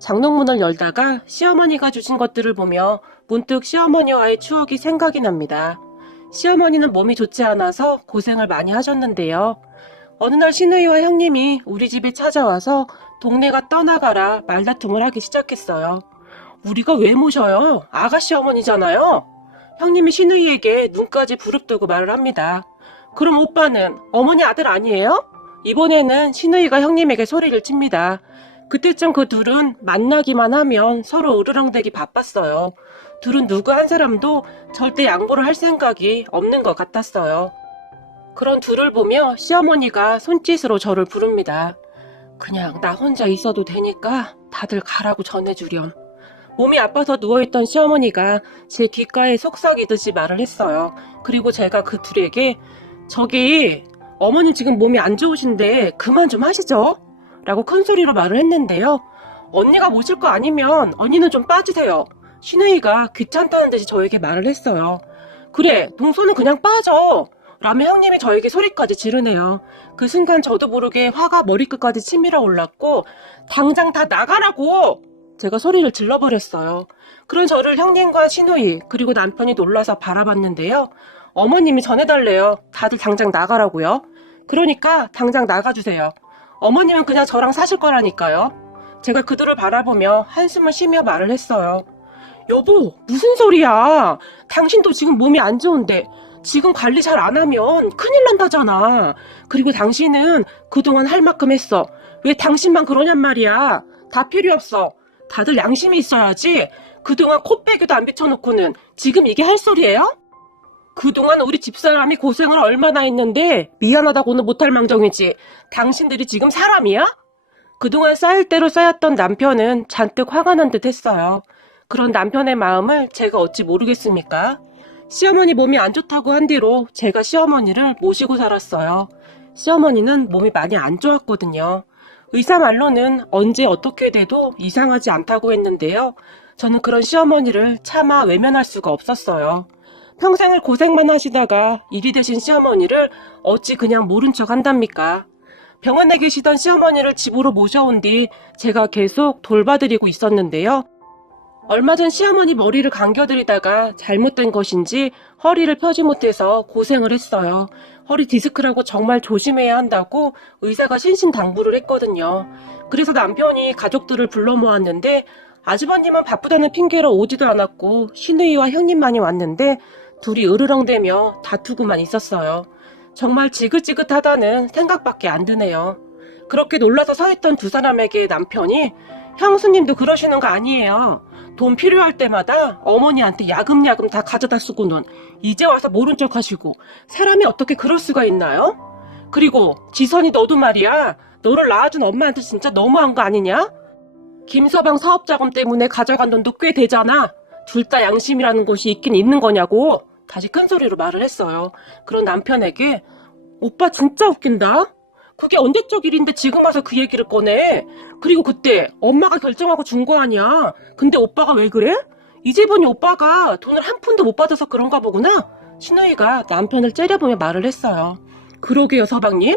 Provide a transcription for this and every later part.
장롱문을 열다가 시어머니가 주신 것들을 보며 문득 시어머니와의 추억이 생각이 납니다. 시어머니는 몸이 좋지 않아서 고생을 많이 하셨는데요. 어느 날 시누이와 형님이 우리 집에 찾아와서 동네가 떠나가라 말다툼을 하기 시작했어요. 우리가 왜 모셔요? 아가씨 어머니잖아요. 형님이 시누이에게 눈까지 부릅뜨고 말을 합니다. 그럼 오빠는 어머니 아들 아니에요? 이번에는 시누이가 형님에게 소리를 칩니다. 그때쯤 그 둘은 만나기만 하면 서로 으르렁대기 바빴어요. 둘은 누구 한 사람도 절대 양보를 할 생각이 없는 것 같았어요. 그런 둘을 보며 시어머니가 손짓으로 저를 부릅니다. 그냥 나 혼자 있어도 되니까 다들 가라고 전해주렴. 몸이 아파서 누워있던 시어머니가 제 귓가에 속삭이듯이 말을 했어요. 그리고 제가 그 둘에게 저기 어머니 지금 몸이 안 좋으신데 그만 좀 하시죠? 라고 큰 소리로 말을 했는데요. 언니가 모실 거 아니면 언니는 좀 빠지세요. 시누이가 귀찮다는 듯이 저에게 말을 했어요. 그래, 동서는 그냥 빠져. 라며 형님이 저에게 소리까지 지르네요. 그 순간 저도 모르게 화가 머리끝까지 치밀어 올랐고 당장 다 나가라고! 제가 소리를 질러버렸어요. 그런 저를 형님과 시누이 그리고 남편이 놀라서 바라봤는데요. 어머님이 전해달래요. 다들 당장 나가라고요. 그러니까 당장 나가주세요. 어머님은 그냥 저랑 사실 거라니까요. 제가 그들을 바라보며 한숨을 쉬며 말을 했어요. 여보, 무슨 소리야. 당신도 지금 몸이 안 좋은데 지금 관리 잘 안 하면 큰일 난다잖아. 그리고 당신은 그동안 할 만큼 했어. 왜 당신만 그러냔 말이야. 다 필요 없어. 다들 양심이 있어야지. 그동안 코빼기도 안 비춰놓고는 지금 이게 할 소리예요? 그동안 우리 집사람이 고생을 얼마나 했는데 미안하다고는 못할 망정이지. 당신들이 지금 사람이야? 그동안 쌓일 대로 쌓였던 남편은 잔뜩 화가 난 듯 했어요. 그런 남편의 마음을 제가 어찌 모르겠습니까? 시어머니 몸이 안 좋다고 한 뒤로 제가 시어머니를 모시고 살았어요. 시어머니는 몸이 많이 안 좋았거든요. 의사 말로는 언제 어떻게 돼도 이상하지 않다고 했는데요. 저는 그런 시어머니를 차마 외면할 수가 없었어요. 평생을 고생만 하시다가 일이 되신 시어머니를 어찌 그냥 모른 척 한답니까? 병원에 계시던 시어머니를 집으로 모셔온 뒤 제가 계속 돌봐드리고 있었는데요. 얼마 전 시어머니 머리를 감겨드리다가 잘못된 것인지 허리를 펴지 못해서 고생을 했어요. 허리 디스크라고 정말 조심해야 한다고 의사가 신신당부를 했거든요. 그래서 남편이 가족들을 불러 모았는데 아주버님은 바쁘다는 핑계로 오지도 않았고 시누이와 형님만이 왔는데 둘이 으르렁대며 다투고만 있었어요. 정말 지긋지긋하다는 생각밖에 안 드네요. 그렇게 놀라서 서 있던 두 사람에게 남편이 형수님도 그러시는 거 아니에요. 돈 필요할 때마다 어머니한테 야금야금 다 가져다 쓰고는 이제 와서 모른 척 하시고 사람이 어떻게 그럴 수가 있나요? 그리고 지선이 너도 말이야. 너를 낳아준 엄마한테 진짜 너무한 거 아니냐? 김서방 사업자금 때문에 가져간 돈도 꽤 되잖아. 둘 다 양심이라는 것이 있긴 있는 거냐고 다시 큰 소리로 말을 했어요. 그런 남편에게 오빠 진짜 웃긴다. 그게 언제적 일인데 지금 와서 그 얘기를 꺼내. 그리고 그때 엄마가 결정하고 준 거 아니야. 근데 오빠가 왜 그래? 이제 보니 오빠가 돈을 한 푼도 못 받아서 그런가 보구나. 시누이가 남편을 째려보며 말을 했어요. 그러게요, 서방님.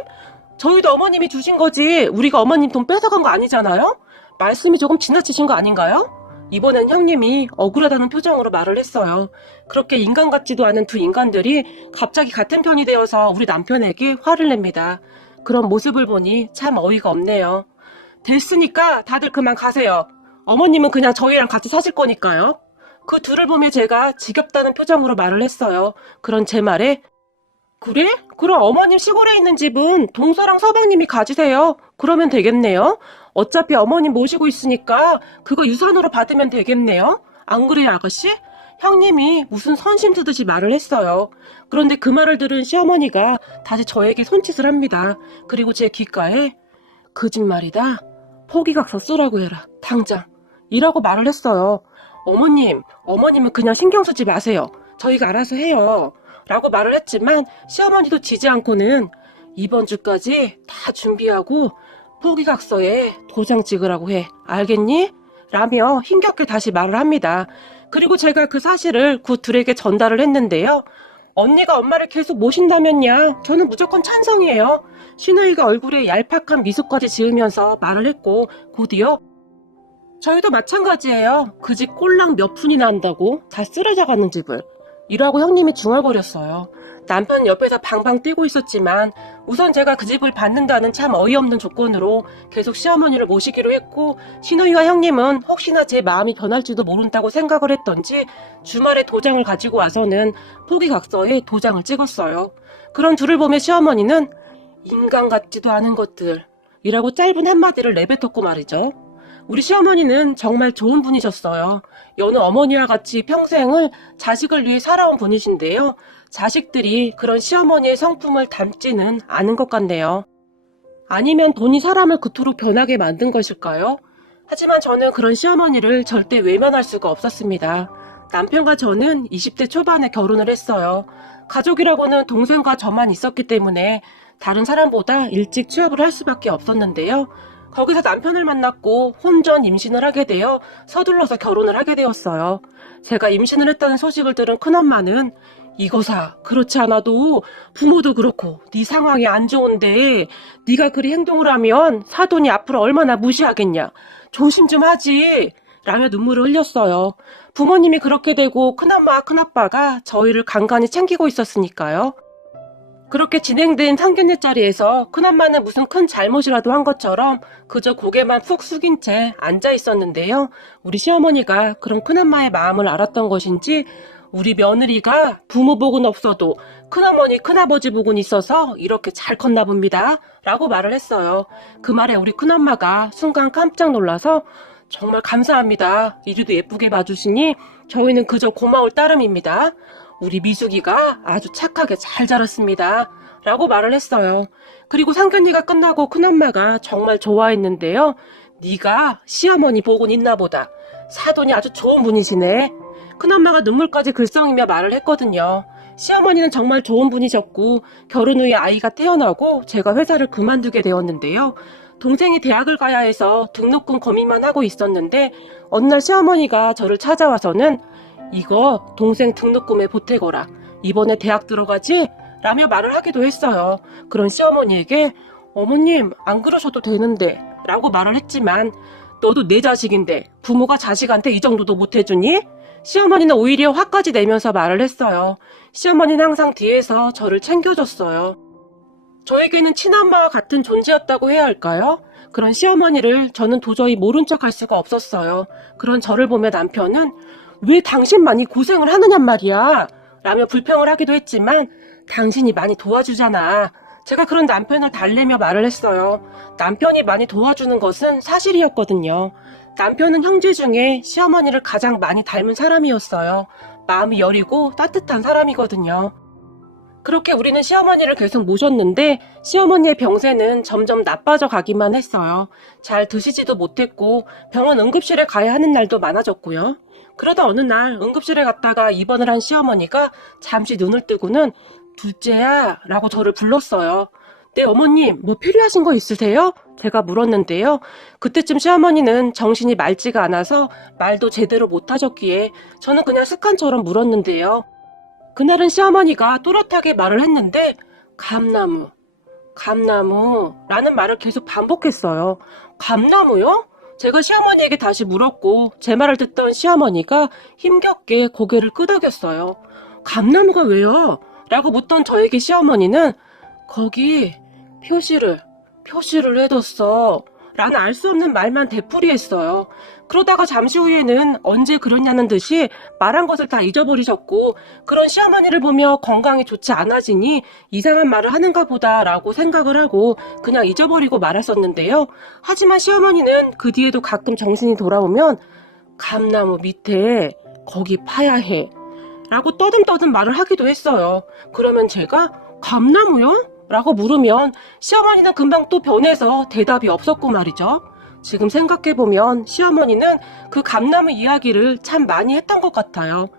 저희도 어머님이 주신 거지 우리가 어머님 돈 뺏어간 거 아니잖아요? 말씀이 조금 지나치신 거 아닌가요? 이번엔 형님이 억울하다는 표정으로 말을 했어요. 그렇게 인간 같지도 않은 두 인간들이 갑자기 같은 편이 되어서 우리 남편에게 화를 냅니다. 그런 모습을 보니 참 어이가 없네요. 됐으니까 다들 그만 가세요. 어머님은 그냥 저희랑 같이 사실 거니까요. 그 둘을 보며 제가 지겹다는 표정으로 말을 했어요. 그런 제 말에 그래? 그럼 어머님 시골에 있는 집은 동서랑 서방님이 가지세요. 그러면 되겠네요. 어차피 어머님 모시고 있으니까 그거 유산으로 받으면 되겠네요. 안 그래요, 아가씨? 형님이 무슨 선심 쓰듯이 말을 했어요. 그런데 그 말을 들은 시어머니가 다시 저에게 손짓을 합니다. 그리고 제 귓가에 거짓말이다. 포기각서 쓰라고 해라. 당장. 이라고 말을 했어요. 어머님은 그냥 신경 쓰지 마세요. 저희가 알아서 해요. 라고 말을 했지만 시어머니도 지지 않고는 이번 주까지 다 준비하고 포기각서에 도장 찍으라고 해. 알겠니? 라며 힘겹게 다시 말을 합니다. 그리고 제가 그 사실을 그 둘에게 전달을 했는데요. 언니가 엄마를 계속 모신다면야 저는 무조건 찬성이에요. 시누이가 얼굴에 얄팍한 미소까지 지으면서 말을 했고 곧이어 저희도 마찬가지예요. 그 집 꼴랑 몇 푼이나 한다고 다 쓰러져가는 집을. 이라고 형님이 중얼거렸어요. 남편은 옆에서 방방 뛰고 있었지만 우선 제가 그 집을 받는다는 참 어이없는 조건으로 계속 시어머니를 모시기로 했고, 신우이와 형님은 혹시나 제 마음이 변할지도 모른다고 생각을 했던지 주말에 도장을 가지고 와서는 포기각서에 도장을 찍었어요. 그런 둘을 보며 시어머니는 인간 같지도 않은 것들 이라고 짧은 한마디를 내뱉었고 말이죠. 우리 시어머니는 정말 좋은 분이셨어요. 여느 어머니와 같이 평생을 자식을 위해 살아온 분이신데요. 자식들이 그런 시어머니의 성품을 닮지는 않은 것 같네요. 아니면 돈이 사람을 그토록 변하게 만든 것일까요? 하지만 저는 그런 시어머니를 절대 외면할 수가 없었습니다. 남편과 저는 20대 초반에 결혼을 했어요. 가족이라고는 동생과 저만 있었기 때문에 다른 사람보다 일찍 취업을 할 수밖에 없었는데요. 거기서 남편을 만났고 혼전 임신을 하게 되어 서둘러서 결혼을 하게 되었어요. 제가 임신을 했다는 소식을 들은 큰엄마는 이거사, 그렇지 않아도 부모도 그렇고 네 상황이 안 좋은데 네가 그리 행동을 하면 사돈이 앞으로 얼마나 무시하겠냐. 조심 좀 하지. 라며 눈물을 흘렸어요. 부모님이 그렇게 되고 큰엄마와 큰아빠가 저희를 간간히 챙기고 있었으니까요. 그렇게 진행된 상견례 자리에서 큰엄마는 무슨 큰 잘못이라도 한 것처럼 그저 고개만 푹 숙인 채 앉아 있었는데요. 우리 시어머니가 그런 큰엄마의 마음을 알았던 것인지 우리 며느리가 부모 복은 없어도 큰어머니 큰아버지 복은 있어서 이렇게 잘 컸나 봅니다. 라고 말을 했어요. 그 말에 우리 큰엄마가 순간 깜짝 놀라서 정말 감사합니다. 이리도 예쁘게 봐주시니 저희는 그저 고마울 따름입니다. 우리 미숙이가 아주 착하게 잘 자랐습니다. 라고 말을 했어요. 그리고 상견례가 끝나고 큰엄마가 정말 좋아했는데요. 네가 시어머니 복은 있나 보다. 사돈이 아주 좋은 분이시네. 큰엄마가 눈물까지 글썽이며 말을 했거든요. 시어머니는 정말 좋은 분이셨고 결혼 후에 아이가 태어나고 제가 회사를 그만두게 되었는데요. 동생이 대학을 가야 해서 등록금 고민만 하고 있었는데 어느 날 시어머니가 저를 찾아와서는 이거 동생 등록금에 보태거라. 이번에 대학 들어가지? 라며 말을 하기도 했어요. 그런 시어머니에게 어머님 안 그러셔도 되는데 라고 말을 했지만 너도 내 자식인데 부모가 자식한테 이 정도도 못해주니? 시어머니는 오히려 화까지 내면서 말을 했어요. 시어머니는 항상 뒤에서 저를 챙겨줬어요. 저에게는 친엄마와 같은 존재였다고 해야 할까요? 그런 시어머니를 저는 도저히 모른 척 할 수가 없었어요. 그런 저를 보며 남편은 왜 당신만이 고생을 하느냔 말이야 라며 불평을 하기도 했지만 당신이 많이 도와주잖아. 제가 그런 남편을 달래며 말을 했어요. 남편이 많이 도와주는 것은 사실이었거든요. 남편은 형제 중에 시어머니를 가장 많이 닮은 사람이었어요. 마음이 여리고 따뜻한 사람이거든요. 그렇게 우리는 시어머니를 계속 모셨는데 시어머니의 병세는 점점 나빠져 가기만 했어요. 잘 드시지도 못했고 병원 응급실에 가야 하는 날도 많아졌고요. 그러다 어느 날 응급실에 갔다가 입원을 한 시어머니가 잠시 눈을 뜨고는 둘째야 라고 저를 불렀어요. 네 어머님 뭐 필요하신 거 있으세요? 제가 물었는데요. 그때쯤 시어머니는 정신이 맑지가 않아서 말도 제대로 못하셨기에 저는 그냥 습관처럼 물었는데요. 그날은 시어머니가 또렷하게 말을 했는데 감나무라는 말을 계속 반복했어요. 감나무요? 제가 시어머니에게 다시 물었고 제 말을 듣던 시어머니가 힘겹게 고개를 끄덕였어요. 감나무가 왜요? 라고 묻던 저에게 시어머니는 거기 표시를 해뒀어 라는 알 수 없는 말만 되풀이했어요. 그러다가 잠시 후에는 언제 그랬냐는 듯이 말한 것을 다 잊어버리셨고 그런 시어머니를 보며 건강이 좋지 않아지니 이상한 말을 하는가 보다 라고 생각을 하고 그냥 잊어버리고 말았었는데요. 하지만 시어머니는 그 뒤에도 가끔 정신이 돌아오면 감나무 밑에 거기 파야 해 라고 떠듬떠듬 말을 하기도 했어요. 그러면 제가 감나무요? 라고 물으면 시어머니는 금방 또 변해서 대답이 없었고 말이죠. 지금 생각해보면 시어머니는 그 감나무 이야기를 참 많이 했던 것 같아요.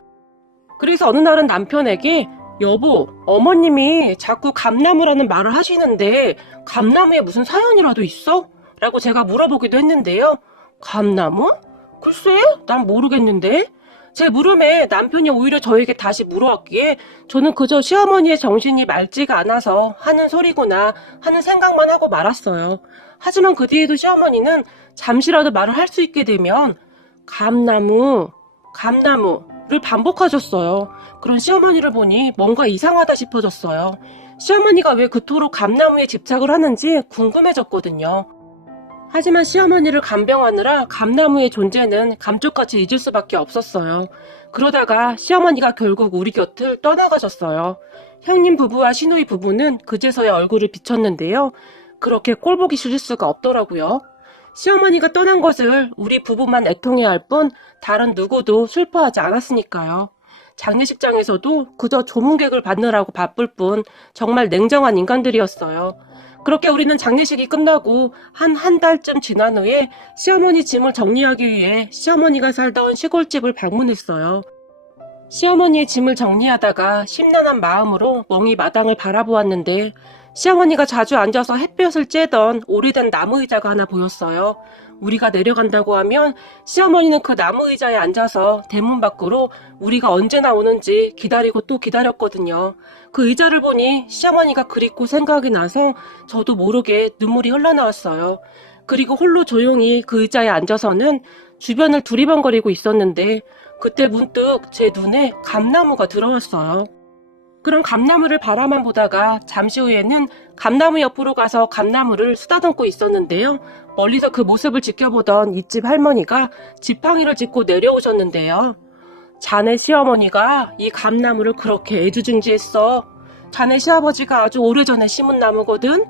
그래서 어느 날은 남편에게 여보, 어머님이 자꾸 감나무라는 말을 하시는데 감나무에 무슨 사연이라도 있어? 라고 제가 물어보기도 했는데요. 감나무? 글쎄, 난 모르겠는데? 제 물음에 남편이 오히려 저에게 다시 물어왔기에 저는 그저 시어머니의 정신이 맑지가 않아서 하는 소리구나 하는 생각만 하고 말았어요. 하지만 그 뒤에도 시어머니는 잠시라도 말을 할 수 있게 되면 감나무를 반복하셨어요. 그런 시어머니를 보니 뭔가 이상하다 싶어졌어요. 시어머니가 왜 그토록 감나무에 집착을 하는지 궁금해졌거든요. 하지만 시어머니를 간병하느라 감나무의 존재는 감쪽같이 잊을 수밖에 없었어요. 그러다가 시어머니가 결국 우리 곁을 떠나가셨어요. 형님 부부와 시누이 부부는 그제서야 얼굴을 비쳤는데요. 그렇게 꼴보기 싫을 수가 없더라고요. 시어머니가 떠난 것을 우리 부부만 애통해야 할 뿐 다른 누구도 슬퍼하지 않았으니까요. 장례식장에서도 그저 조문객을 받느라고 바쁠 뿐 정말 냉정한 인간들이었어요. 그렇게 우리는 장례식이 끝나고 한 달쯤 지난 후에 시어머니 짐을 정리하기 위해 시어머니가 살던 시골집을 방문했어요. 시어머니의 짐을 정리하다가 심란한 마음으로 멍이 마당을 바라보았는데 시어머니가 자주 앉아서 햇볕을 쬐던 오래된 나무 의자가 하나 보였어요. 우리가 내려간다고 하면 시어머니는 그 나무 의자에 앉아서 대문 밖으로 우리가 언제 나오는지 기다리고 또 기다렸거든요. 그 의자를 보니 시어머니가 그립고 생각이 나서 저도 모르게 눈물이 흘러나왔어요. 그리고 홀로 조용히 그 의자에 앉아서는 주변을 두리번거리고 있었는데 그때 문득 제 눈에 감나무가 들어왔어요. 그런 감나무를 바라만 보다가 잠시 후에는 감나무 옆으로 가서 감나무를 쓰다듬고 있었는데요. 멀리서 그 모습을 지켜보던 이집 할머니가 지팡이를 짚고 내려오셨는데요. 자네 시어머니가 이 감나무를 그렇게 애지중지했어. 자네 시아버지가 아주 오래전에 심은 나무거든.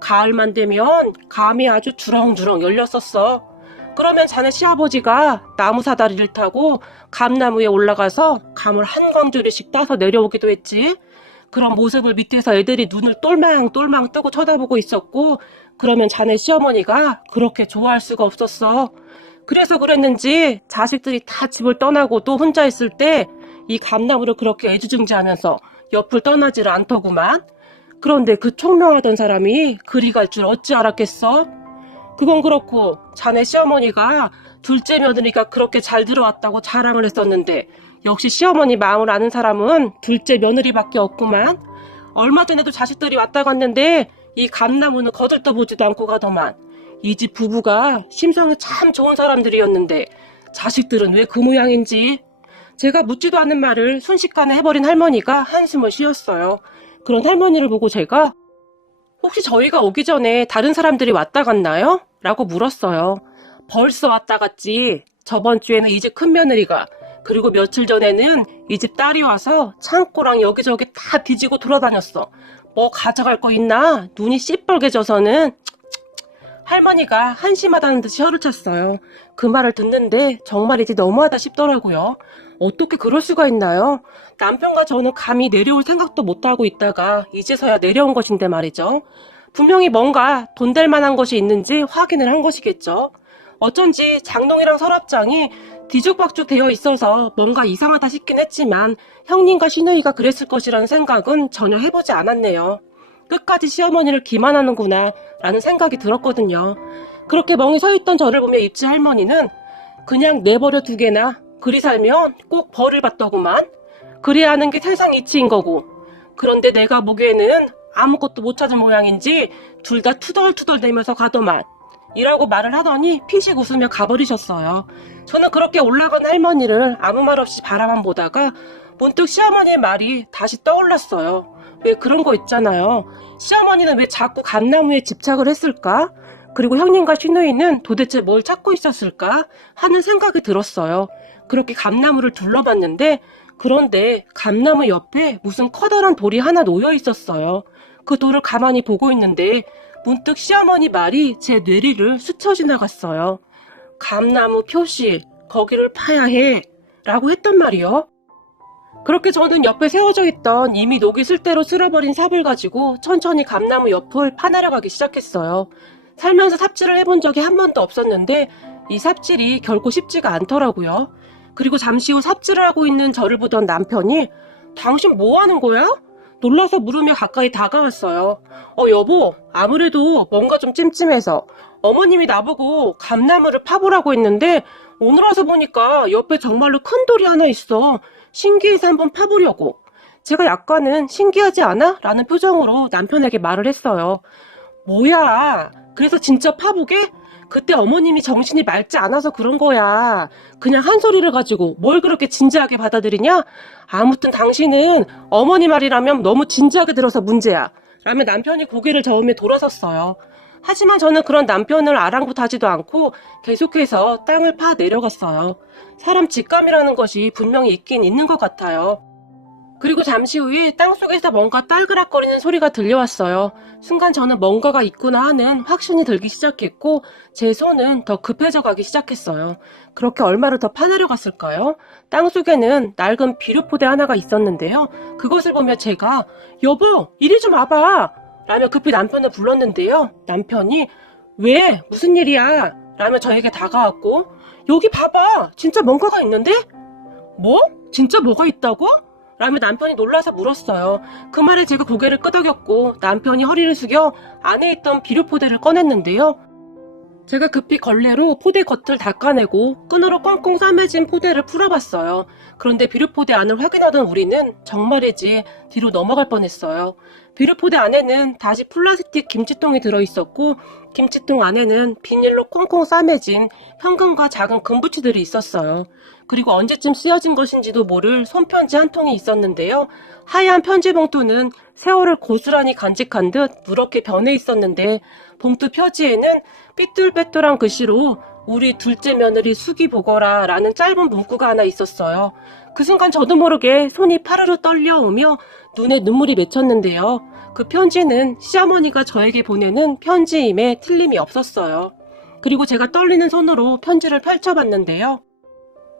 가을만 되면 감이 아주 주렁주렁 열렸었어. 그러면 자네 시아버지가 나무 사다리를 타고 감나무에 올라가서 감을 한 광주리씩 따서 내려오기도 했지. 그런 모습을 밑에서 애들이 눈을 똘망똘망 뜨고 쳐다보고 있었고, 그러면 자네 시어머니가 그렇게 좋아할 수가 없었어. 그래서 그랬는지 자식들이 다 집을 떠나고 또 혼자 있을 때 이 감나무를 그렇게 애지중지하면서 옆을 떠나지를 않더구만. 그런데 그 총명하던 사람이 그리 갈 줄 어찌 알았겠어? 그건 그렇고 자네 시어머니가 둘째 며느리가 그렇게 잘 들어왔다고 자랑을 했었는데 역시 시어머니 마음을 아는 사람은 둘째 며느리밖에 없구만. 얼마 전에도 자식들이 왔다 갔는데 이 감나무는 거들떠보지도 않고 가더만. 이 집 부부가 심성이 참 좋은 사람들이었는데 자식들은 왜 그 모양인지. 제가 묻지도 않은 말을 순식간에 해버린 할머니가 한숨을 쉬었어요. 그런 할머니를 보고 제가 혹시 저희가 오기 전에 다른 사람들이 왔다 갔나요? 라고 물었어요. 벌써 왔다 갔지. 저번 주에는 이 집 큰며느리가, 그리고 며칠 전에는 이 집 딸이 와서 창고랑 여기저기 다 뒤지고 돌아다녔어. 뭐 가져갈 거 있나? 눈이 씨뻘개져서는. 할머니가 한심하다는 듯이 혀를 찼어요. 그 말을 듣는데 정말 이제 너무하다 싶더라고요. 어떻게 그럴 수가 있나요? 남편과 저는 감히 내려올 생각도 못하고 있다가 이제서야 내려온 것인데 말이죠. 분명히 뭔가 돈 될 만한 것이 있는지 확인을 한 것이겠죠. 어쩐지 장롱이랑 서랍장이 뒤죽박죽 되어 있어서 뭔가 이상하다 싶긴 했지만 형님과 시누이가 그랬을 것이라는 생각은 전혀 해보지 않았네요. 끝까지 시어머니를 기만하는구나 라는 생각이 들었거든요. 그렇게 멍이 서있던 저를 보며 입지 할머니는 그냥 내버려 두게나 그리 살면 꼭 벌을 받더구만. 그래야 하는 게 세상 이치인 거고. 그런데 내가 보기에는 아무것도 못 찾은 모양인지 둘 다 투덜투덜대면서 가더만. 이라고 말을 하더니 피식 웃으며 가버리셨어요. 저는 그렇게 올라간 할머니를 아무 말 없이 바라만 보다가 문득 시어머니의 말이 다시 떠올랐어요. 왜 그런 거 있잖아요. 시어머니는 왜 자꾸 감나무에 집착을 했을까? 그리고 형님과 시누이는 도대체 뭘 찾고 있었을까? 하는 생각이 들었어요. 그렇게 감나무를 둘러봤는데 그런데 감나무 옆에 무슨 커다란 돌이 하나 놓여 있었어요. 그 돌을 가만히 보고 있는데 문득 시어머니 말이 제 뇌리를 스쳐 지나갔어요. 감나무 표시, 거기를 파야 해 라고 했단 말이요. 그렇게 저는 옆에 세워져 있던 이미 녹이 쓸 대로 쓸어버린 삽을 가지고 천천히 감나무 옆을 파내려가기 시작했어요. 살면서 삽질을 해본 적이 한 번도 없었는데 이 삽질이 결코 쉽지가 않더라고요. 그리고 잠시 후 삽질을 하고 있는 저를 보던 남편이 당신 뭐 하는 거야? 놀라서 물으며 가까이 다가왔어요. 여보, 아무래도 뭔가 좀 찜찜해서 어머님이 나보고 감나무를 파보라고 했는데 오늘 와서 보니까 옆에 정말로 큰 돌이 하나 있어. 신기해서 한번 파보려고. 제가 약간은 신기하지 않아? 라는 표정으로 남편에게 말을 했어요. 뭐야? 그래서 진짜 파보게? 그때 어머님이 정신이 맑지 않아서 그런 거야. 그냥 한 소리를 가지고 뭘 그렇게 진지하게 받아들이냐? 아무튼 당신은 어머니 말이라면 너무 진지하게 들어서 문제야. 라며 남편이 고개를 저으며 돌아섰어요. 하지만 저는 그런 남편을 아랑곳하지도 않고 계속해서 땅을 파 내려갔어요. 사람 직감이라는 것이 분명히 있긴 있는 것 같아요. 그리고 잠시 후에 땅속에서 뭔가 딸그락거리는 소리가 들려왔어요. 순간 저는 뭔가가 있구나 하는 확신이 들기 시작했고 제 손은 더 급해져 가기 시작했어요. 그렇게 얼마를 더 파내려갔을까요? 땅속에는 낡은 비료포대 하나가 있었는데요. 그것을 보며 제가 여보 이리 좀 와봐 라며 급히 남편을 불렀는데요. 남편이 왜? 무슨 일이야? 라며 저에게 다가왔고 여기 봐봐 진짜 뭔가가 있는데? 뭐? 진짜 뭐가 있다고? 라며 남편이 놀라서 물었어요. 그 말에 제가 고개를 끄덕였고 남편이 허리를 숙여 안에 있던 비료포대를 꺼냈는데요. 제가 급히 걸레로 포대 겉을 닦아내고 끈으로 꽁꽁 싸매진 포대를 풀어봤어요. 그런데 비료포대 안을 확인하던 우리는 정말이지 뒤로 넘어갈 뻔했어요. 비료포대 안에는 다시 플라스틱 김치통이 들어있었고 김치통 안에는 비닐로 꽁꽁 싸매진 현금과 작은 금부치들이 있었어요. 그리고 언제쯤 쓰여진 것인지도 모를 손편지 한 통이 있었는데요. 하얀 편지 봉투는 세월을 고스란히 간직한 듯 누렇게 변해 있었는데 봉투 표지에는 삐뚤빼뚤한 글씨로 우리 둘째 며느리 수기 보거라 라는 짧은 문구가 하나 있었어요. 그 순간 저도 모르게 손이 파르르 떨려오며 눈에 눈물이 맺혔는데요. 그 편지는 시어머니가 저에게 보내는 편지임에 틀림이 없었어요. 그리고 제가 떨리는 손으로 편지를 펼쳐봤는데요.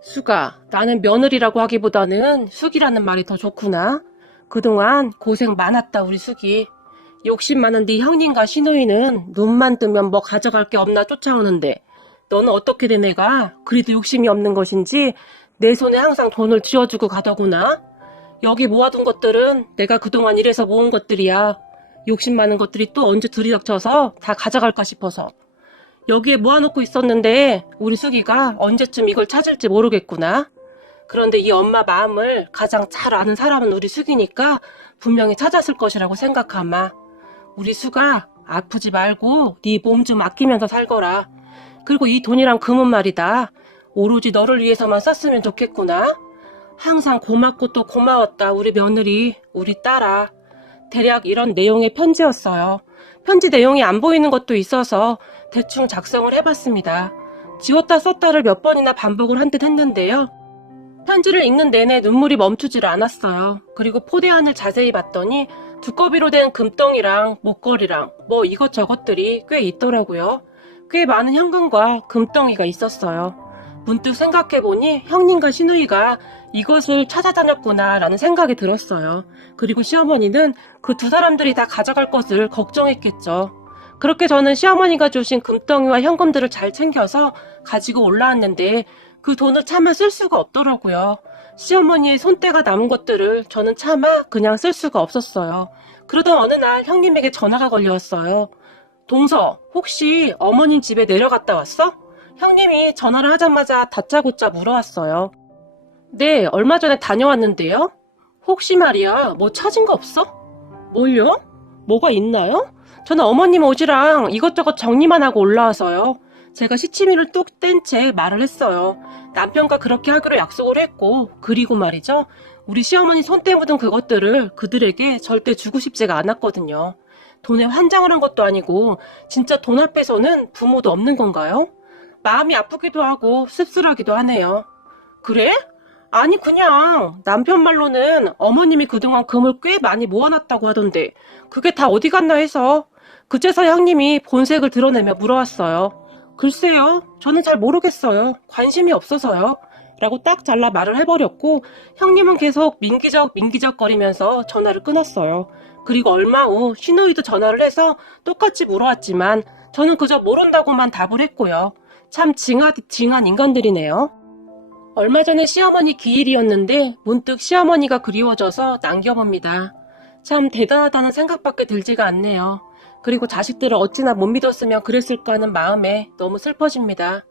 수가, 나는 며느리라고 하기보다는 숙이라는 말이 더 좋구나. 그동안 고생 많았다 우리 숙이. 욕심 많은 네 형님과 시누이는 눈만 뜨면 뭐 가져갈 게 없나 쫓아오는데 너는 어떻게 된 애가 그리도 욕심이 없는 것인지 내 손에 항상 돈을 쥐어주고 가더구나. 여기 모아둔 것들은 내가 그동안 일해서 모은 것들이야. 욕심 많은 것들이 또 언제 들이닥쳐서 다 가져갈까 싶어서. 여기에 모아놓고 있었는데 우리 수기가 언제쯤 이걸 찾을지 모르겠구나. 그런데 이 엄마 마음을 가장 잘 아는 사람은 우리 수기니까 분명히 찾았을 것이라고 생각하마. 우리 수가 아프지 말고 네 몸 좀 아끼면서 살거라. 그리고 이 돈이랑 금은 말이다. 오로지 너를 위해서만 썼으면 좋겠구나. 항상 고맙고 또 고마웠다 우리 며느리, 우리 딸아. 대략 이런 내용의 편지였어요. 편지 내용이 안 보이는 것도 있어서 대충 작성을 해봤습니다. 지웠다 썼다를 몇 번이나 반복을 한 듯 했는데요. 편지를 읽는 내내 눈물이 멈추질 않았어요. 그리고 포대 안을 자세히 봤더니 두꺼비로 된 금덩이랑 목걸이랑 뭐 이것저것들이 꽤 있더라고요. 꽤 많은 현금과 금덩이가 있었어요. 문득 생각해보니 형님과 시누이가 이것을 찾아다녔구나 라는 생각이 들었어요. 그리고 시어머니는 그 두 사람들이 다 가져갈 것을 걱정했겠죠. 그렇게 저는 시어머니가 주신 금덩이와 현금들을 잘 챙겨서 가지고 올라왔는데 그 돈을 차마 쓸 수가 없더라고요. 시어머니의 손때가 남은 것들을 저는 차마 그냥 쓸 수가 없었어요. 그러던 어느 날 형님에게 전화가 걸려왔어요. 동서, 혹시 어머님 집에 내려갔다 왔어? 형님이 전화를 하자마자 다짜고짜 물어왔어요. 네, 얼마 전에 다녀왔는데요. 혹시 말이야, 뭐 찾은 거 없어? 뭘요? 뭐가 있나요? 저는 어머님 옷이랑 이것저것 정리만 하고 올라와서요. 제가 시치미를 뚝 뗀 채 말을 했어요. 남편과 그렇게 하기로 약속을 했고, 그리고 말이죠. 우리 시어머니 손때 묻은 그것들을 그들에게 절대 주고 싶지가 않았거든요. 돈에 환장을 한 것도 아니고 진짜 돈 앞에서는 부모도 없는 건가요? 마음이 아프기도 하고 씁쓸하기도 하네요. 그래? 아니 그냥 남편 말로는 어머님이 그동안 금을 꽤 많이 모아놨다고 하던데 그게 다 어디 갔나 해서 그제서야 형님이 본색을 드러내며 물어왔어요. 글쎄요, 저는 잘 모르겠어요. 관심이 없어서요. 라고 딱 잘라 말을 해버렸고 형님은 계속 민기적거리면서 전화를 끊었어요. 그리고 얼마 후 시누이도 전화를 해서 똑같이 물어왔지만 저는 그저 모른다고만 답을 했고요. 참 징한 인간들이네요. 얼마 전에 시어머니 기일이었는데 문득 시어머니가 그리워져서 남겨봅니다. 참 대단하다는 생각밖에 들지가 않네요. 그리고 자식들을 어찌나 못 믿었으면 그랬을까 하는 마음에 너무 슬퍼집니다.